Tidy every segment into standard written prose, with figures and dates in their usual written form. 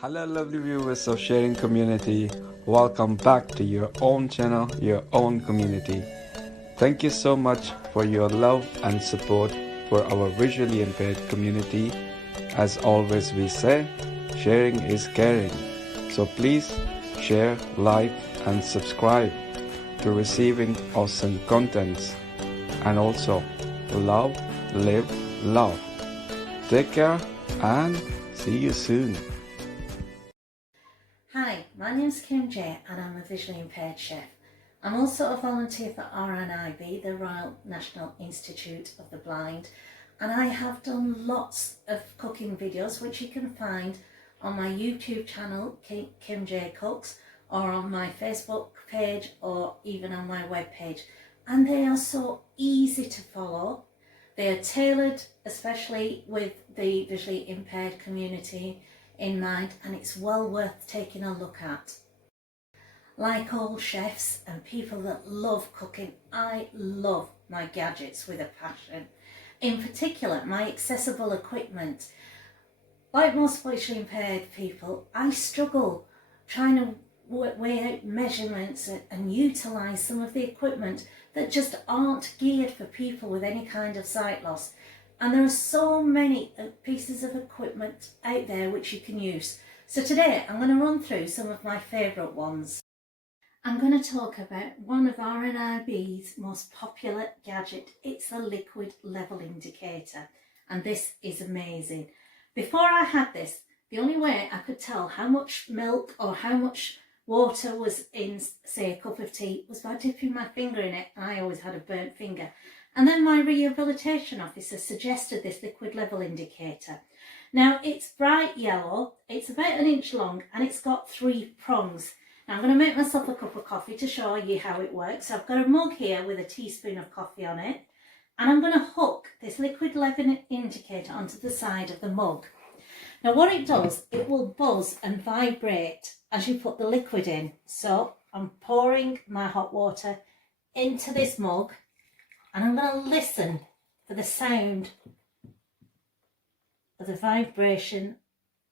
Hello lovely viewers of Sharing Community. Welcome back to your own channel, your own community. Thank you so much for your love and support for our visually impaired community. As always we say, sharing is caring. So please share, like and subscribe to receiving awesome contents. And also love, live, love. Take care and see you soon. Hi, my name's Kim J and I'm a visually impaired chef. I'm also a volunteer for RNIB, the Royal National Institute of the Blind, and I have done lots of cooking videos which you can find on my YouTube channel, Kim J Cooks, or on my Facebook page or even on my webpage. And they are so easy to follow. They are tailored especially with the visually impaired community in mind, and it's well worth taking a look at. Like all chefs and people that love cooking, I love my gadgets with a passion. In particular, my accessible equipment. Like most visually impaired people, I struggle trying to weigh out measurements and utilise some of the equipment that just aren't geared for people with any kind of sight loss. And there are so many pieces of equipment out there which you can use. So today I'm going to run through some of my favourite ones. I'm going to talk about one of RNIB's most popular gadget. It's the liquid level indicator, and this is amazing. Before I had this, the only way I could tell how much milk or how much water was in, say, a cup of tea was by dipping my finger in it, and I always had a burnt finger. And then my rehabilitation officer suggested this liquid level indicator. Now it's bright yellow, it's about 1 inch long, and it's got 3 prongs. Now I'm going to make myself a cup of coffee to show you how it works. So I've got a mug here with a teaspoon of coffee on it, and I'm going to hook this liquid level indicator onto the side of the mug. Now what it does, it will buzz and vibrate as you put the liquid in. So I'm pouring my hot water into this mug, and I'm going to listen for the sound of the vibration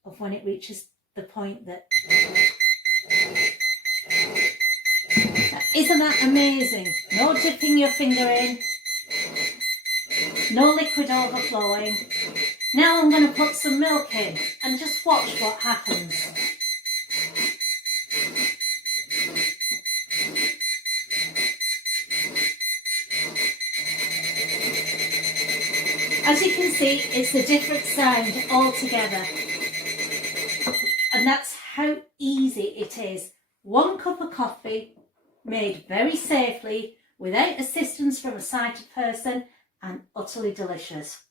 of when it reaches the point that... Isn't that amazing? No dipping your finger in, no liquid overflowing. Now I'm going to put some milk in and just watch what happens. As you can see, it's a different sound altogether. And that's how easy it is. 1 cup of coffee made very safely, without assistance from a sighted person, and utterly delicious.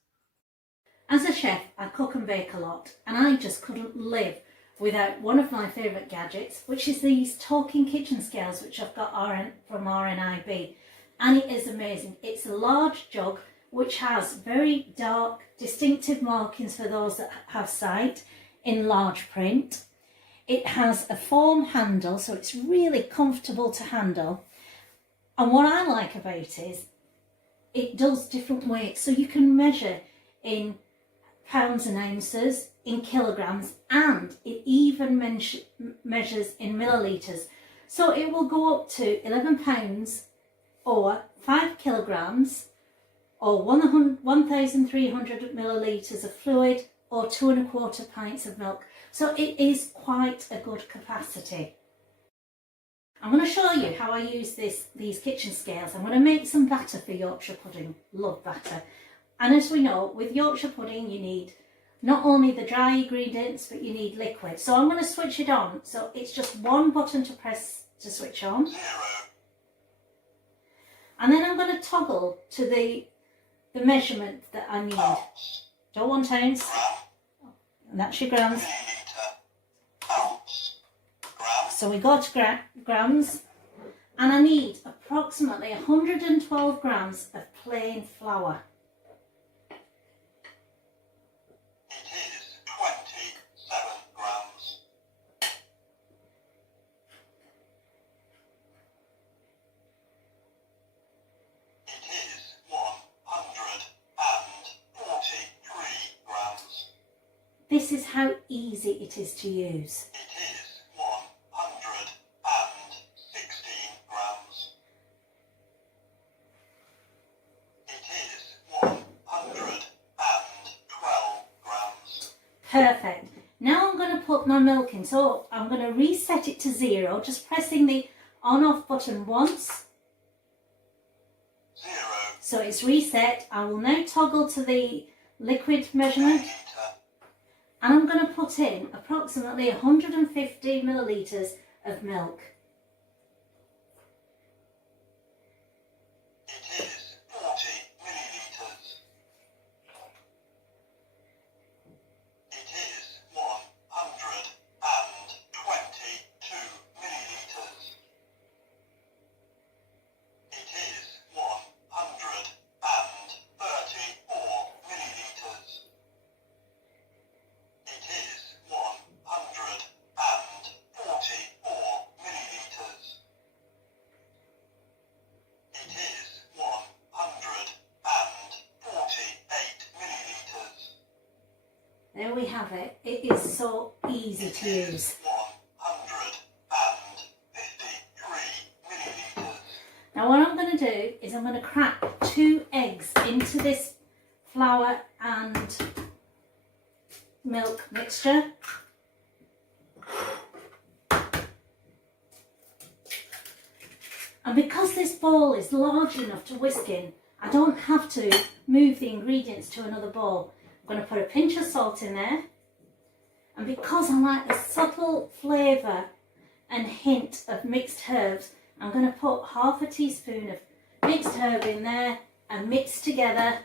As a chef, I cook and bake a lot, and I just couldn't live without one of my favourite gadgets, which is these talking kitchen scales, which I've got from RNIB. And it is amazing. It's a large jug which has very dark, distinctive markings for those that have sight in large print. It has a foam handle, so it's really comfortable to handle. And what I like about it is it does different weights, so you can measure in pounds and ounces, in kilograms, and it even measures in millilitres. So it will go up to 11 pounds or 5 kilograms or 1,300 millilitres of fluid or 2 1/4 pints of milk. So it is quite a good capacity. I'm going to show you how I use these kitchen scales. I'm going to make some batter for Yorkshire pudding. Love batter. And as we know, with Yorkshire pudding you need not only the dry ingredients, but you need liquid. So I'm going to switch it on. So it's just 1 button to press to switch on. And then I'm going to toggle to the measurement that I need. Don't want ounce. And that's your grams. So we go to grams, and I need approximately 112 grams of plain flour. It is 27 grams. It is 143 grams. This this is how easy it is to use. It is 116 grams. It is 112 grams. Perfect. Now I'm going to put my milk in. So I'm going to reset it to 0, just pressing the on-off button once. 0. So it's reset. I will now toggle to the liquid measurement. Milliliter. And I'm going to put in approximately 150 millilitres of milk. It is 40 milliliters. It is 122 milliliters. It is 134 milliliters. It is 144 milliliters. It is 148 milliliters. There we have it. It is so easy to use. 153 milliliters. Now what I'm going to do is I'm going to crack 2 eggs into this flour and milk mixture. And because this bowl is large enough to whisk in, I don't have to move the ingredients to another bowl. I'm going to put a pinch of salt in there. And because I like the subtle flavour and hint of mixed herbs, I'm going to put half a teaspoon of mixed herb in there and mix together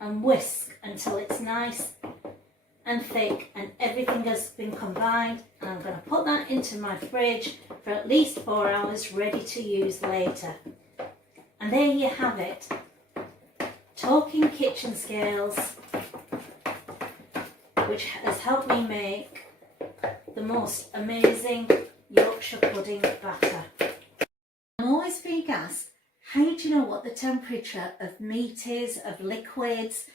and whisk until it's nice and thick and everything has been combined. And I'm going to put that into my fridge for at least 4 hours, ready to use later. And there you have it. Talking kitchen scales, which has helped me make the most amazing Yorkshire pudding batter. I'm always being asked, how do you know what the temperature of meat is, of liquids?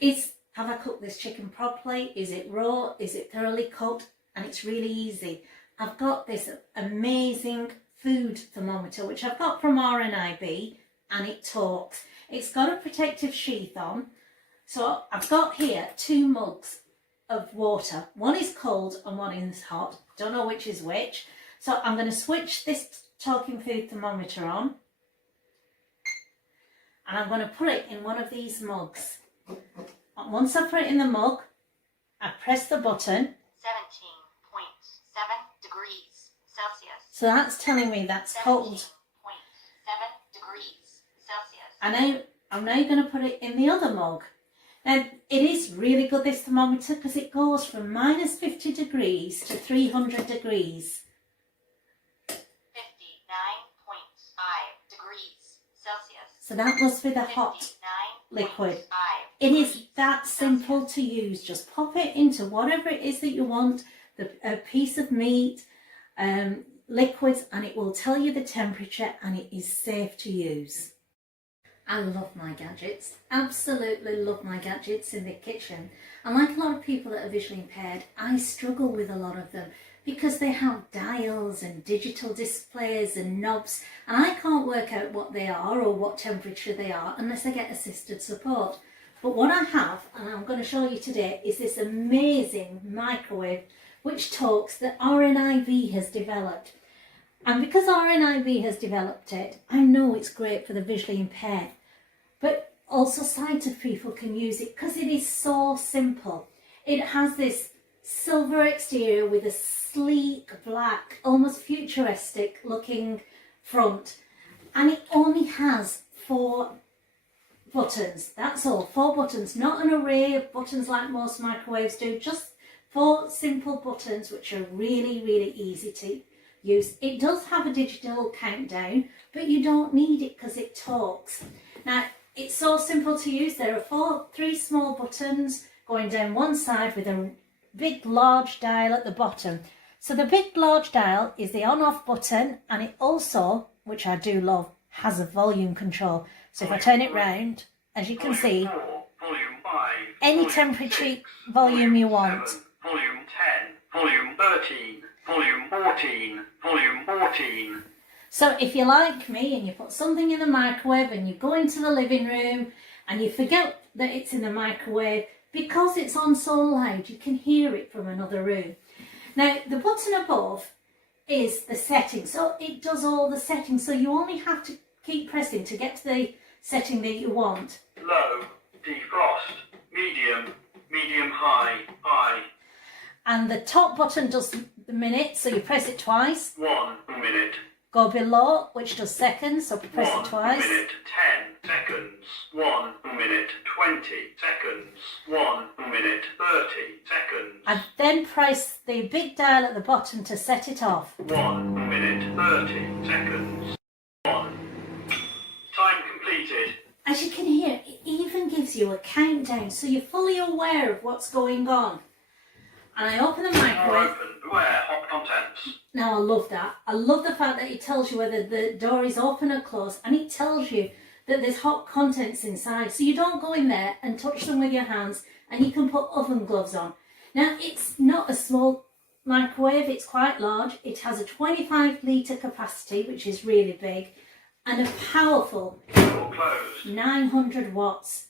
Have I cooked this chicken properly? Is it raw? Is it thoroughly cooked? And it's really easy. I've got this amazing food thermometer, which I've got from RNIB, and it talks. It's got a protective sheath on. So I've got here 2 mugs of water. One is cold and one is hot. Don't know which is which. So I'm going to switch this talking food thermometer on. And I'm going to put it in one of these mugs. And once I put it in the mug, I press the button. 17.7 degrees Celsius. So that's telling me that's cold. 17.7 degrees Celsius. And I'm now going to put it in the other mug. Now, it is really good, this thermometer, because it goes from minus 50 degrees to 300 degrees. 59.5 degrees Celsius. So that must be the hot liquid. It is that simple to use. Just pop it into whatever it is that you want, a piece of meat, liquids, and it will tell you the temperature, and it is safe to use. I love my gadgets, absolutely love my gadgets in the kitchen. And like a lot of people that are visually impaired, I struggle with a lot of them because they have dials and digital displays and knobs, and I can't work out what they are or what temperature they are unless I get assisted support. But what I have, and I'm going to show you today, is this amazing microwave which talks that RNIB has developed. And because RNIB has developed it, I know it's great for the visually impaired, but also sighted people can use it because it is so simple. It has this silver exterior with a sleek black, almost futuristic looking front, and it only has 4 buttons. That's all, 4 buttons, not an array of buttons like most microwaves do, just 4 simple buttons which are really, really easy to use. It does have a digital countdown, but you don't need it because it talks. Now, it's so simple to use. There are 3 small buttons going down one side with a big large dial at the bottom. So the big large dial is the on-off button, and it also, which I do love, has a volume control. So if I turn it round, as you can see, any temperature volume you want, volume 10, volume 13, volume 14, volume 14. So if you're like me and you put something in the microwave and you go into the living room and you forget that it's in the microwave, because it's on so loud you can hear it from another room. Now the button above is the setting, so it does all the settings, so you only have to keep pressing to get to the setting that you want. Low, defrost, medium, medium high, high. And the top button does the minute, so you press it twice. 1 minute. Go below, which does seconds, so press 1 it twice. minute, 10 seconds. 1 minute, 20 seconds. 1 minute, 30 seconds. And then press the big dial at the bottom to set it off. 1 minute, 30 seconds. 1. Time completed. As you can hear, it even gives you a countdown, so you're fully aware of what's going on. And I open the Door microwave. open. Beware, hot contents. Now I love that. I love the fact that it tells you whether the door is open or closed, and it tells you that there's hot contents inside, so you don't go in there and touch them with your hands, and you can put oven gloves on. Now it's not a small microwave, it's quite large. It has a 25 litre capacity, which is really big, and a powerful Door closed. 900 watts,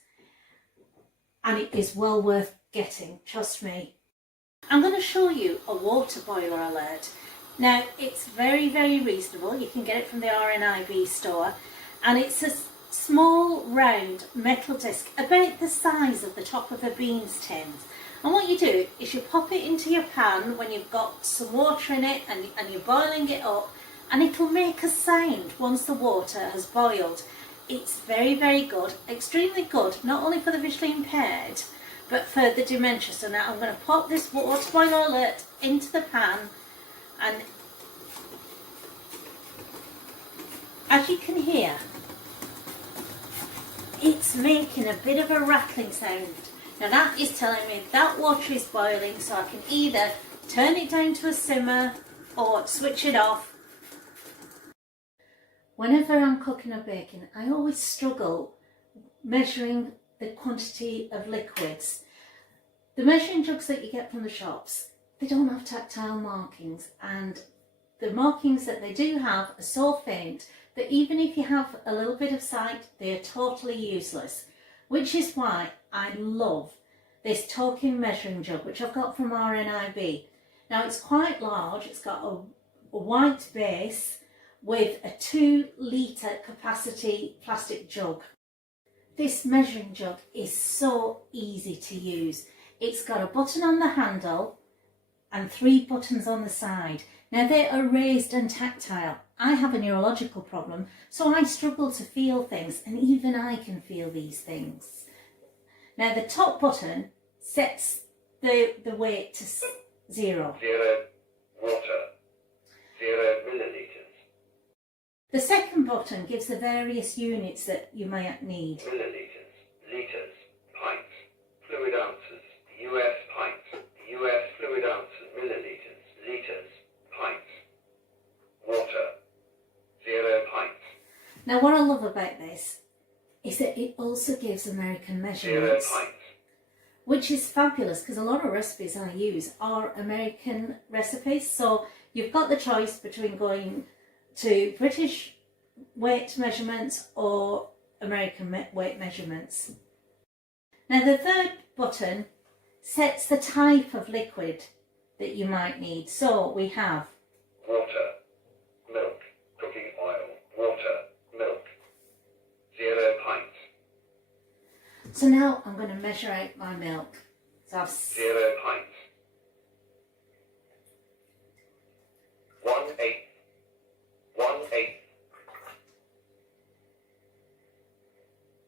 and it is well worth getting, trust me. I'm going to show you a water boiler alert. Now it's very, very reasonable. You can get it from the RNIB store, and it's a small round metal disc about the size of the top of a beans tin. And what you do is you pop it into your pan when you've got some water in it and you're boiling it up, and it'll make a sound once the water has boiled. It's very, very good, extremely good, not only for the visually impaired, but for the dementia. So now I'm going to pop this water boiler alert into the pan, and as you can hear, it's making a bit of a rattling sound. Now that is telling me that water is boiling, so I can either turn it down to a simmer or switch it off. Whenever I'm cooking or baking, I always struggle measuring the quantity of liquids. The measuring jugs that you get from the shops, they don't have tactile markings, and the markings that they do have are so faint that even if you have a little bit of sight, they are totally useless, which is why I love this talking measuring jug, which I've got from RNIB. Now it's quite large, it's got a white base with a 2 litre capacity plastic jug. This measuring jug is so easy to use. It's got a button on the handle and 3 buttons on the side. Now they are raised and tactile. I have a neurological problem, so I struggle to feel things, and even I can feel these things. Now the top button sets the weight to 0. 0 water. 0 milliliters. The second button gives the various units that you might need. Milliliters, liters, pints, fluid ounces, US pints, US fluid ounces, milliliters, liters, pints, water, 0 pints. Now what I love about this is that it also gives American 0 measurements, pints. which is fabulous because a lot of recipes I use are American recipes. So you've got the choice between going to British weight measurements or American weight measurements. Now the third button sets the type of liquid that you might need. So we have Water, milk, cooking oil, water, milk, 0 pints. So now I'm going to measure out my milk. So I've 0 pints. 1/8. 1/8.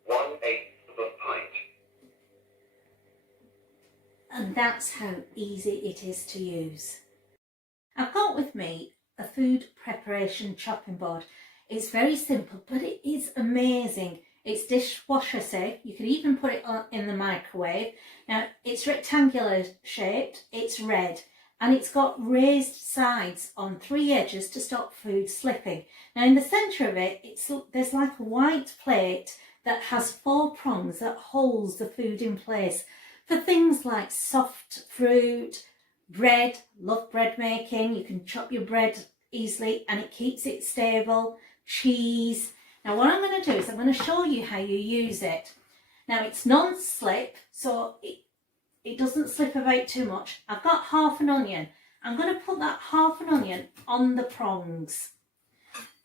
1/8 of a pint. and that's how easy it is to use. I've got with me a food preparation chopping board. It's very simple, but it is amazing. It's dishwasher safe. You could even put it in the microwave. Now, it's rectangular shaped, it's red, and it's got raised sides on 3 edges to stop food slipping. Now, in the centre of it, there's like a white plate that has 4 prongs that holds the food in place for things like soft fruit, Bread, love bread making. You can chop your bread easily and it keeps it stable. Cheese. Now what I'm going to do is I'm going to show you how you use it. Now it's non-slip, so it doesn't slip about too much. I've got half an onion. I'm going to put that half an onion on the prongs.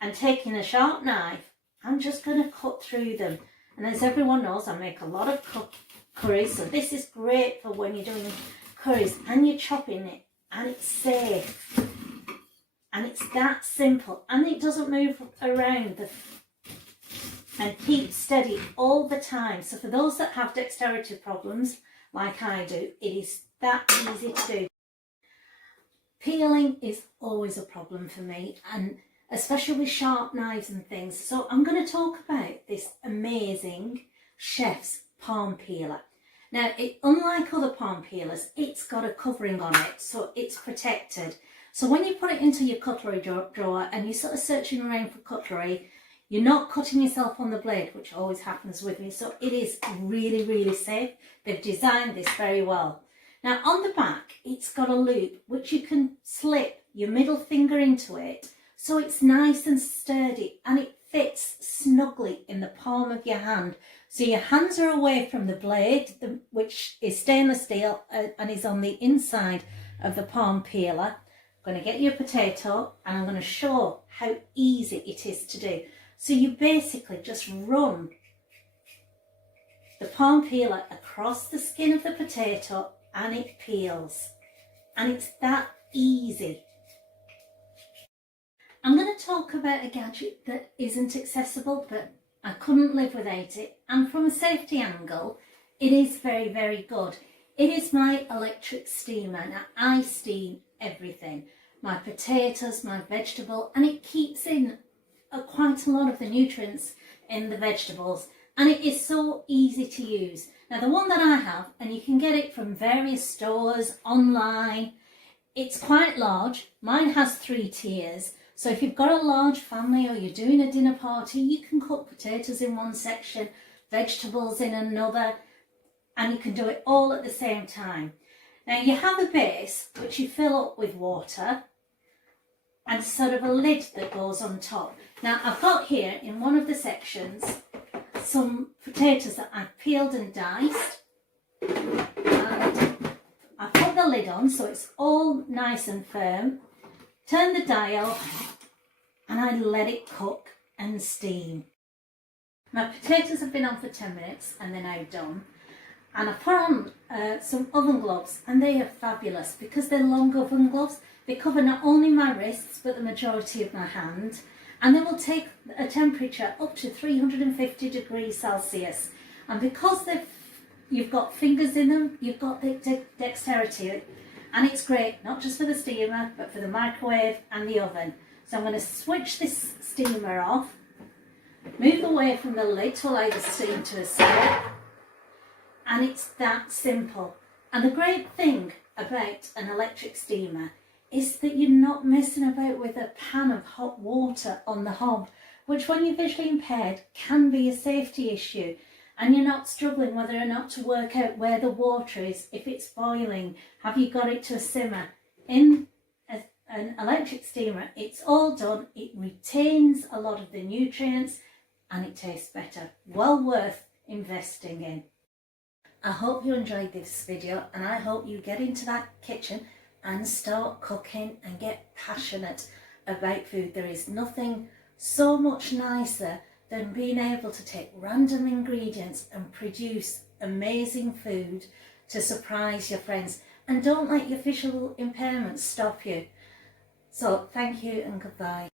And taking a sharp knife, I'm just going to cut through them. And as everyone knows, I make a lot of curries, so this is great for when you're doing curries and you're chopping it and it's safe. And it's that simple and it doesn't move around and keep steady all the time. So for those that have dexterity problems like I do, it is that easy to do. Peeling is always a problem for me, and especially with sharp knives and things. So I'm going to talk about this amazing chef's palm peeler. Now, unlike other palm peelers, it's got a covering on it, so it's protected. So when you put it into your cutlery drawer and you're sort of searching around for cutlery, you're not cutting yourself on the blade, which always happens with me. So it is really, really safe. They've designed this very well. Now on the back, it's got a loop which you can slip your middle finger into it, so it's nice and sturdy and it fits snugly in the palm of your hand. So your hands are away from the blade, which is stainless steel and is on the inside of the palm peeler. I'm going to get you a potato and I'm going to show how easy it is to do. So you basically just run the palm peeler across the skin of the potato and it peels. And it's that easy. I'm going to talk about a gadget that isn't accessible, but I couldn't live without it. And from a safety angle, it is very, very good. It is my electric steamer. Now, I steam everything. My potatoes, my vegetable, and it keeps in quite a lot of the nutrients in the vegetables. And it is so easy to use. Now the one that I have, and you can get it from various stores, online, it's quite large. Mine has 3 tiers. So if you've got a large family or you're doing a dinner party, you can cook potatoes in one section, vegetables in another, and you can do it all at the same time. Now you have a base which you fill up with water and sort of a lid that goes on top. Now I've got here in one of the sections some potatoes that I've peeled and diced, and I put the lid on so it's all nice and firm, turn the dial and I let it cook and steam. My potatoes have been on for 10 minutes and they're now done, and I put on some oven gloves, and they are fabulous because they're long oven gloves. They cover not only my wrists but the majority of my hand. And they will take a temperature up to 350 degrees Celsius. And because you've got fingers in them, you've got the dexterity. And it's great, not just for the steamer, but for the microwave and the oven. So I'm going to switch this steamer off, move away from the lid to allow the steam to escape. And it's that simple. And the great thing about an electric steamer is that you're not messing about with a pan of hot water on the hob, which when you're visually impaired can be a safety issue, and you're not struggling whether or not to work out where the water is, if it's boiling, have you got it to a simmer. In an electric steamer, it's all done, it retains a lot of the nutrients and it tastes better. Well worth investing in. I hope you enjoyed this video, and I hope you get into that kitchen and start cooking and get passionate about food. There is nothing so much nicer than being able to take random ingredients and produce amazing food to surprise your friends. And don't let your visual impairments stop you. So thank you and goodbye.